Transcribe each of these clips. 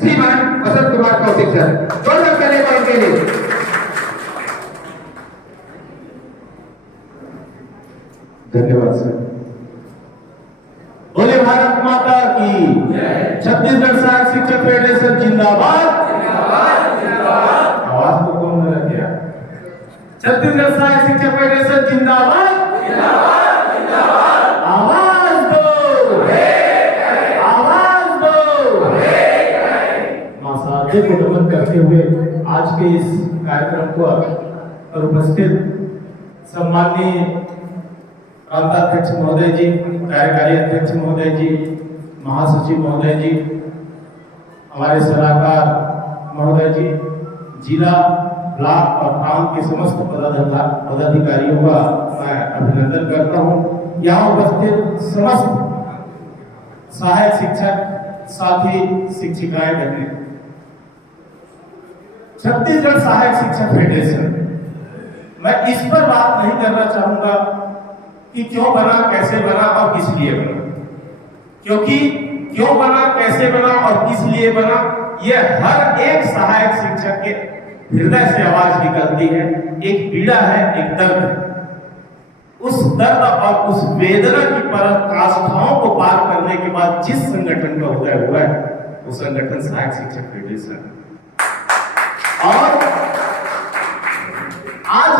श्रीमान वसंत कुमार कौशिक सर। जोरदार ताली हो इनके लिए। धन्यवाद सर। बोले भारत माता की जय। छत्तीसगढ़ सहायक शिक्षक फेडरेशन जिंदाबाद। आवाज तो कम न रखिए। छत्तीसगढ़ सहायक शिक्षक फेडरेशन जिंदाबाद। आवाज दो, आवाज दो। मां साधे को नमन करते हुए आज के इस कार्यक्रम को और उपस्थित सम्माननीय प्रांताध्यक्ष महोदय जी, कार्यकारी अध्यक्ष महोदय जी, महासचिव महोदय जी, हमारे सलाहकार महोदय जी, जिला, ब्लॉक और प्रांत के समस्त पदाधिकारियों का मैं अभिनंदन करता हूं। यहाँ उपस्थित समस्त सहायक शिक्षक साथी शिक्षिकाएं बहनें, छत्तीसगढ़ सहायक शिक्षक फेडरेशन, मैं इस पर बात नहीं करना चाहूंगा कि क्यों बना, कैसे बना और किस लिए बना, क्योंकि क्यों बना, कैसे बना और किस लिए बना, यह हर एक सहायक शिक्षक के हृदय से आवाज निकलती है। एक पीड़ा है, एक दर्द है। उस दर्द और उस वेदना की पराकाष्ठाओं को पार करने के बाद जिस संगठन का उदय हुआ है वो संगठन सहायक शिक्षक फेडरेशन है। और आज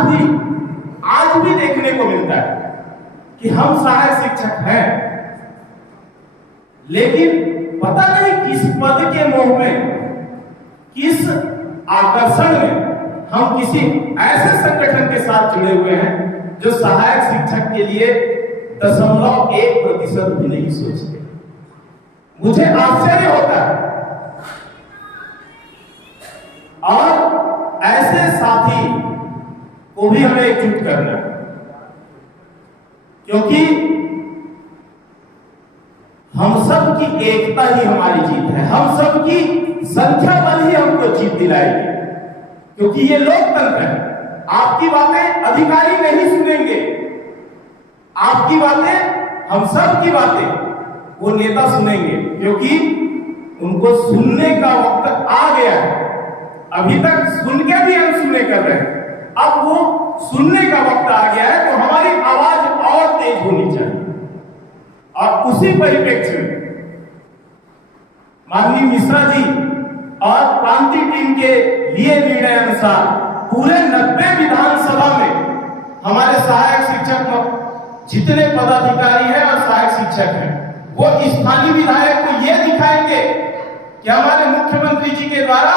भी देखने को मिलता है कि हम सहायक शिक्षक हैं, लेकिन पता नहीं किस पद के मोह में, किस आकर्षण में हम किसी ऐसे संगठन के साथ जुड़े हुए हैं जो सहायक शिक्षक के लिए 0.1% भी नहीं सोचते। मुझे आश्चर्य होता है। और ऐसे साथी को भी हमें एकजुट करना है, क्योंकि हम सब की एकता ही हमारी जीत है। हम सब की संख्या बल ही हमको जीत दिलाएगी, क्योंकि ये लोकतंत्र है। आपकी बातें अधिकारी नहीं सुनेंगे, आपकी बातें, हम सब की बातें वो नेता सुनेंगे, क्योंकि उनको सुनने का वक्त आ गया है। अभी तक सुन के भी हम सुने कर रहे हैं, अब वो सुनने का वक्त आ गया है, तो हमारी आवाज और तेज होनी चाहिए। और उसी परिप्रेक्ष्य में माननीय मिश्रा जी और क्रांति टीम के लिए निर्णय अनुसार पूरे 90 विधानसभा में हमारे सहायक शिक्षक जितने पदाधिकारी हैं और सहायक शिक्षक हैं, वो स्थानीय विधायक को ये दिखाएंगे कि हमारे मुख्यमंत्री जी के द्वारा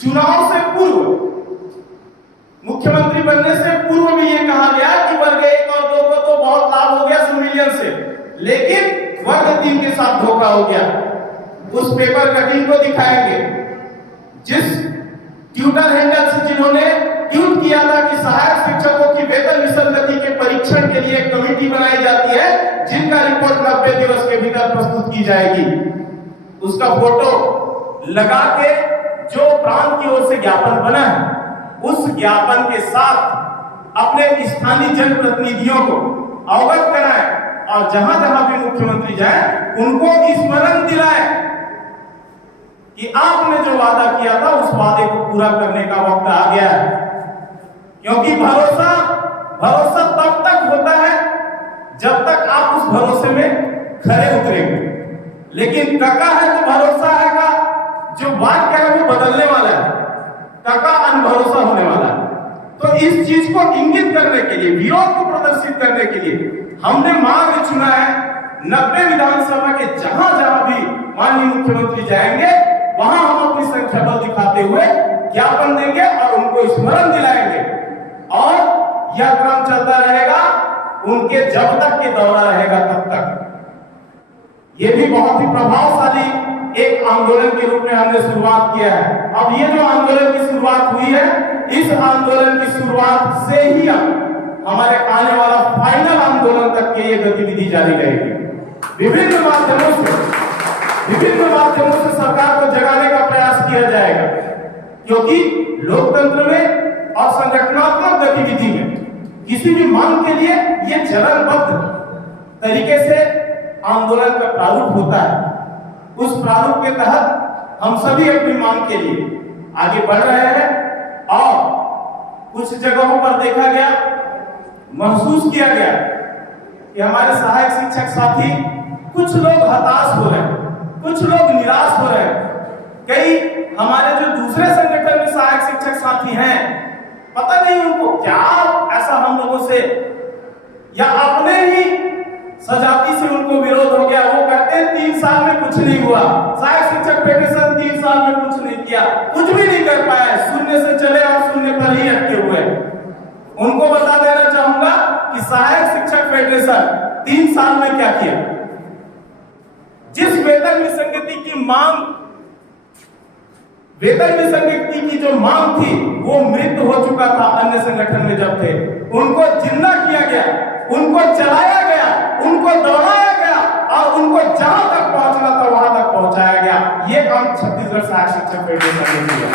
चुनाव से पूर्व, मुख्यमंत्री बनने से पूर्व भी ये कहा गया कि वर्ग 1 और 2 को तो बहुत लाभ हो गया संविलियन से, लेकिन वर्ग 3 के साथ धोखा हो गया। उस पेपर कटिंग को दिखाएंगे, जिस ट्यूटर हैंडल से जिन्होंने ट्वीट किया था कि सहायक शिक्षकों की वेतन विसंगति के परीक्षण के लिए एक कमेटी बनाई जाती है, जिनका रिपोर्ट 90 दिवस के भीतर प्रस्तुत की जाएगी। उसका फोटो लगा के जो प्रांत की ओर से ज्ञापन बना है, उस ज्ञापन के साथ अपने स्थानीय जनप्रतिनिधियों को अवगत कराएं और जहां जहां भी मुख्यमंत्री जाए उनको स्मरण दिलाएं कि आपने जो वादा किया था उस वादे को पूरा करने का वक्त आ गया है। क्योंकि भरोसा तब तक होता है जब तक आप उस भरोसे में खरे उतरेंगे, लेकिन टका है तो भरोसा है का जो वाक्य है वो बदलने वाला है, टका अनभरोसा होने वाला है। तो इस चीज को इंगित करने के लिए, विरोध को प्रदर्शित करने के लिए हमने मार्ग चुना है। 90 विधानसभा के जहां जहां भी माननीय मुख्यमंत्री जाएंगे, वहां हम अपनी संख्या बल दिखाते हुए ज्ञापन देंगे और उनको स्मरण दिलाएंगे। और यह क्रम चलता रहेगा उनके जब तक के दौरा रहेगा तब तक। यह भी बहुत ही प्रभावशाली एक आंदोलन के रूप में हमने शुरुआत किया है। अब ये जो आंदोलन की शुरुआत हुई है, इस आंदोलन की शुरुआत से ही हमारे आने वाला फाइनल आंदोलन तक की ये गतिविधि जारी रहेगी। विभिन्न माध्यमों से सरकार को जगाने का प्रयास किया जाएगा, क्योंकि लोकतंत्र में और संगठनात्मक गतिविधि में किसी भी मांग के लिए ये चरणबद्ध तरीके से आंदोलन का प्रारूप होता है। उस प्रारूप के तहत हम सभी अपनी मांग के लिए आगे बढ़ रहे हैं और कुछ जगहों पर देखा गया, महसूस किया गया कि हमारे सहायक शिक्षक साथी कुछ लोग हताश हो रहे हैं, कुछ लोग निराश हो रहे हैं। कई हमारे जो दूसरे संगठन में सहायक शिक्षक साथी हैं, पता नहीं उनको क्या ऐसा हम लोगों से या अपने ही सजाती से उनको विरोध हो गया। वो कहते हैं 3 साल में कुछ नहीं हुआ, सहायक शिक्षक फेडरेशन 3 साल में कुछ नहीं किया, कुछ भी नहीं कर पाया, शून्य से चले और शून्य पर ही अटके हुए। उनको बता देना चाहूंगा कि सहायक शिक्षक फेडरेशन 3 साल में क्या किया। जिस वेतन विसंगति की मांग, वेतन विसंगति की जो मांग थी वो मृत हो चुका था अन्य संगठन में जब थे, उनको जिंदा किया गया, उनको चलाया गया, उनको दौड़ाया गया और उनको जहां तक पहुंचना था वहां तक पहुंचाया गया। ये काम छत्तीसगढ़ सहायक शिक्षक फेडरेशन ने किया।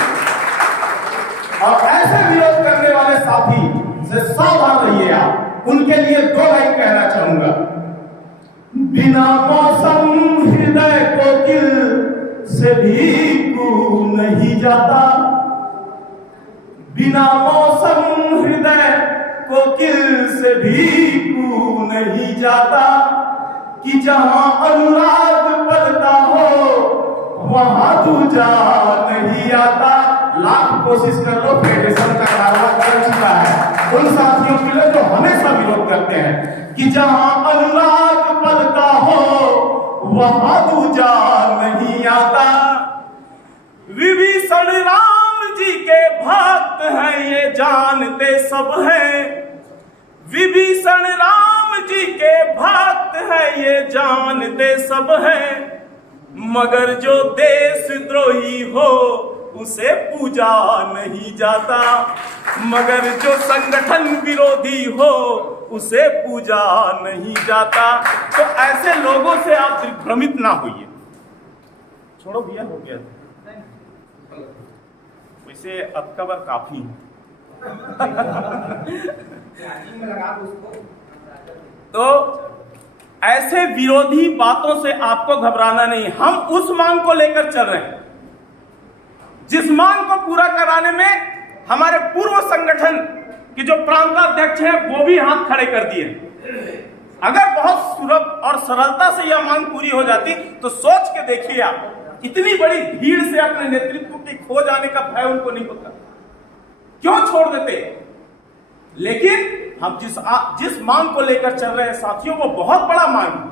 और ऐसे विरोध करने वाले साथी से सावधान रहिए आप। उनके लिए 2 लाइन कहना चाहूंगा। बिना मौसम हृदय कोकिल से भी कू नहीं जाता, बिना मौसम हृदय कोकिल से भी कू नहीं जाता, कि जहां अनुराग पलता हो वहां दूजा नहीं आता। लाख कोशिश कर लो, फेडरेशन का कारोबार कर चुका है उन साथियों के लिए जो हमेशा विरोध करते हैं कि जहां अनुराग पलता हो वहां दूजा नहीं आता। विभीषण राम जी के भक्त हैं ये जानते सब हैं, विभीषण राम जी के भक्त हैं ये जानते सब हैं, मगर जो देशद्रोही हो उसे पूजा नहीं जाता, मगर जो संगठन विरोधी हो उसे पूजा नहीं जाता। तो ऐसे लोगों से आप भ्रमित ना होइए। छोड़ो भैया, हो गया वैसे अब कबर काफी तो ऐसे विरोधी बातों से आपको घबराना नहीं। हम उस मांग को लेकर चल रहे हैं जिस मांग को पूरा कराने में हमारे पूर्व संगठन के जो प्रांताध्यक्ष हैं वो भी हाथ खड़े कर दिए। अगर बहुत सुलभ और सरलता से यह मांग पूरी हो जाती तो सोच के देखिए आप, इतनी बड़ी भीड़ से अपने नेतृत्व के खो जाने का भय उनको नहीं होता, क्यों छोड़ देते। लेकिन हम जिस मांग को लेकर चल रहे हैं साथियों, वो बहुत बड़ा मांग है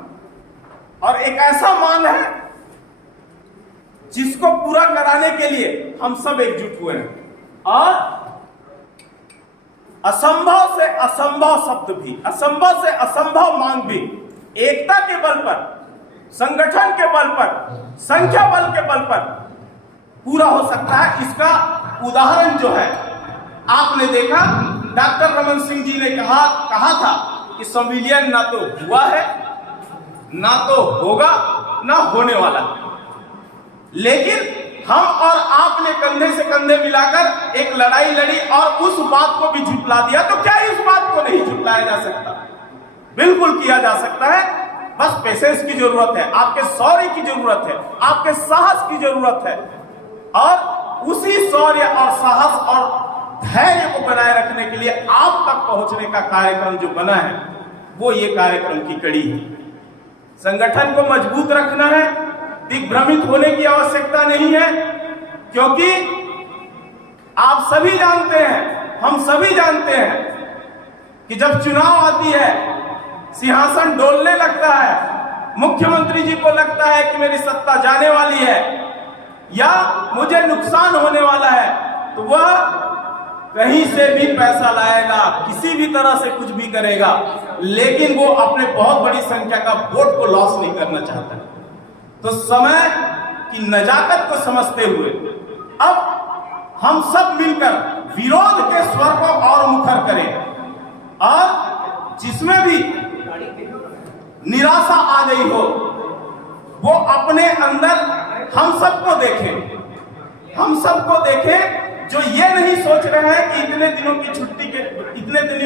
और एक ऐसा मांग है जिसको पूरा कराने के लिए हम सब एकजुट हुए हैं। और असंभव से असंभव शब्द भी, असंभव से असंभव मांग भी एकता के बल पर, संगठन के बल पर, संख्या बल के बल पर पूरा हो सकता है। इसका उदाहरण जो है आपने देखा, डॉक्टर रमन सिंह जी ने कहा था कि संविलियन ना तो हुआ है, ना तो होगा, ना होने वाला। लेकिन हम और आपने कंधे से कंधे मिलाकर एक लड़ाई लड़ी और उस बात को भी झुटला दिया। तो क्या इस बात को नहीं झुटलाया जा सकता? बिल्कुल किया जा सकता है। बस पेशेंस की जरूरत है, आपके शौर्य की जरूरत है, आपके साहस की जरूरत है। और उसी शौर्य और साहस और धैर्य को बनाए रखने के लिए आप तक पहुंचने का कार्यक्रम जो बना है वो ये कार्यक्रम की कड़ी है। संगठन को मजबूत रखना है, दिग्भ्रमित होने की आवश्यकता नहीं है, क्योंकि आप सभी जानते हैं, हम सभी जानते हैं कि जब चुनाव आती है सिंहासन डोलने लगता है, मुख्यमंत्री जी को लगता है कि मेरी सत्ता जाने वाली है या मुझे नुकसान होने वाला है, तो वह कहीं से भी पैसा लाएगा, किसी भी तरह से कुछ भी करेगा, लेकिन वो अपने बहुत बड़ी संख्या का वोट को लॉस नहीं करना चाहता है। तो समय की नजाकत को समझते हुए अब हम सब मिलकर विरोध के स्वर को और मुखर करें और जिसमें भी निराशा आ गई हो वो अपने अंदर हम सबको देखें, हम सबको देखें जो ये नहीं सोच रहे हैं कि इतने दिनों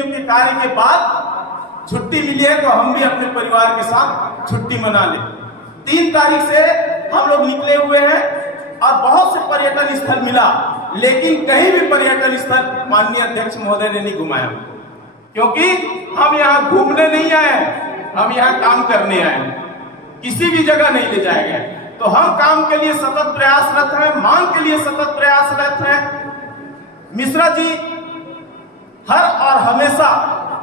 के कार्य के बाद छुट्टी मिली है तो हम भी अपने परिवार के साथ छुट्टी मना लें। 3 तारीख से हम लोग निकले हुए हैं और बहुत से पर्यटन स्थल मिला, लेकिन कहीं भी पर्यटन स्थल माननीय अध्यक्ष महोदय ने नहीं घुमाया, क्योंकि हम यहाँ घूमने नहीं आए, हम यहाँ काम करने आए, किसी भी जगह नहीं ले जाए गए। तो हम काम के लिए सतत प्रयासरत हैं, मांग के लिए सतत प्रयासरत हैं। मिश्रा जी हर और हमेशा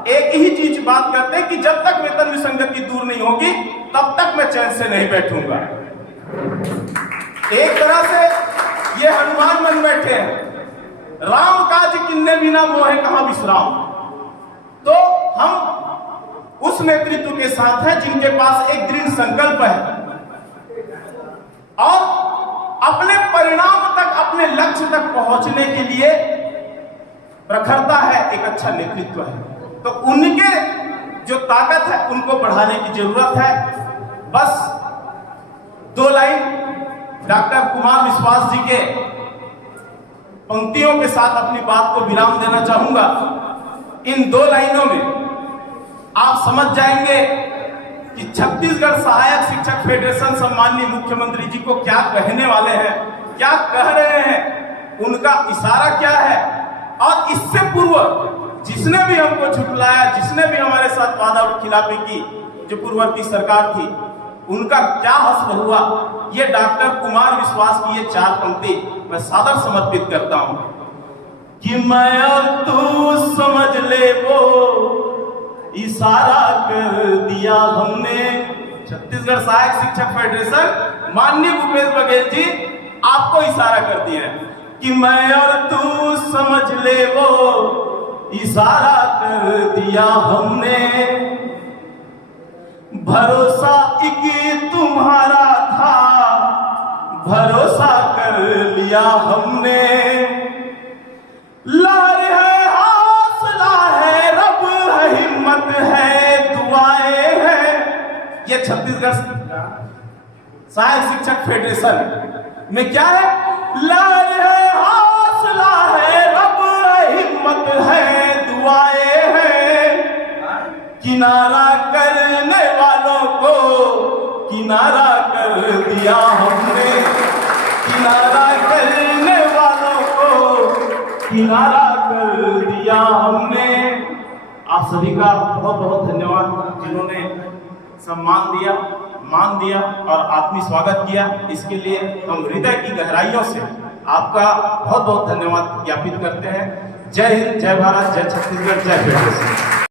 एक ही चीज बात करते हैं कि जब तक वेतन विसंगति दूर नहीं होगी तब तक मैं चैन से नहीं बैठूंगा। एक तरह से ये हनुमान बन बैठे हैं, राम काज किन्ने बिना मोहे कहां विश्राम। तो हम उस नेतृत्व के साथ हैं जिनके पास एक दृढ़ संकल्प है और अपने परिणाम तक, अपने लक्ष्य तक पहुंचने के लिए प्रखरता है, एक अच्छा नेतृत्व है। तो उनके जो ताकत है उनको बढ़ाने की जरूरत है। बस 2 लाइन डॉक्टर कुमार विश्वास जी के पंक्तियों के साथ अपनी बात को विराम देना चाहूंगा। इन 2 लाइनों में आप समझ जाएंगे कि छत्तीसगढ़ सहायक शिक्षक फेडरेशन सम्माननीय मुख्यमंत्री जी को क्या कहने वाले हैं, क्या कह रहे हैं, उनका इशारा क्या है। और इससे पूर्व जिसने भी हमको झुठलाया, जिसने भी हमारे साथ वादा खिलाफी की, जो पूर्ववर्ती सरकार थी, उनका क्या हश्र हुआ, ये डॉक्टर कुमार विश्वास की ये 4 पंक्ति मैं सादर समर्पित करता हूं कि मैं और तू समझ ले वो इशारा कर दिया हमने। छत्तीसगढ़ सहायक शिक्षक फेडरेशन माननीय भूपेश बघेल जी आपको इशारा कर दिया है कि मैं और तू समझ ले वो इशारा कर दिया हमने। भरोसा एक तुम्हारा था, भरोसा कर लिया हमने। लहर है, हौसला है, रब है, हिम्मत है, दुआएं हैं। ये छत्तीसगढ़ सहायक शिक्षक फेडरेशन में क्या है? लहर है, हौसला है, रब है, हिम्मत है, दुआएं हैं। किनारा करने वालों को किनारा कर दिया हमने, किनारा करने वालों को किनारा कर दिया हमने। आप सभी का बहुत बहुत धन्यवाद जिन्होंने सम्मान दिया, मान दिया और आत्मीय स्वागत किया। इसके लिए हम हृदय की गहराइयों से आपका बहुत बहुत धन्यवाद ज्ञापित करते हैं। जय हिंद, जय भारत, जय छत्तीसगढ़, जय फेडरेशन।